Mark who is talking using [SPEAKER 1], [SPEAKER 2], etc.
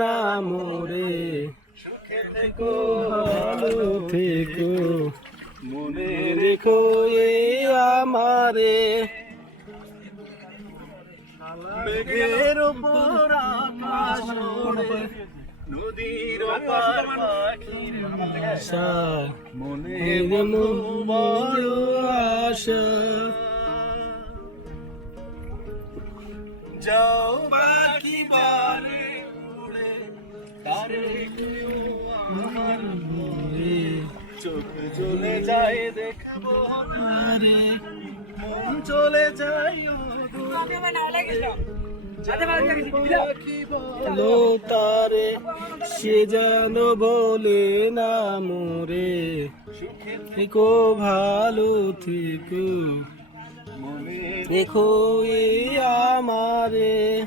[SPEAKER 1] না মোরে ভালো থেকো, মনে রেখো এ আমারে। মেঘের উপর আকাশ নদীর ওপার পাখির ভাষা। মনে বড় আশা। যাও তারে কেউ চলে যায় চলে যায় তারে সে যেন বলে না মোরে। থেকো ভালো থেকো। দেখো এ আমারে।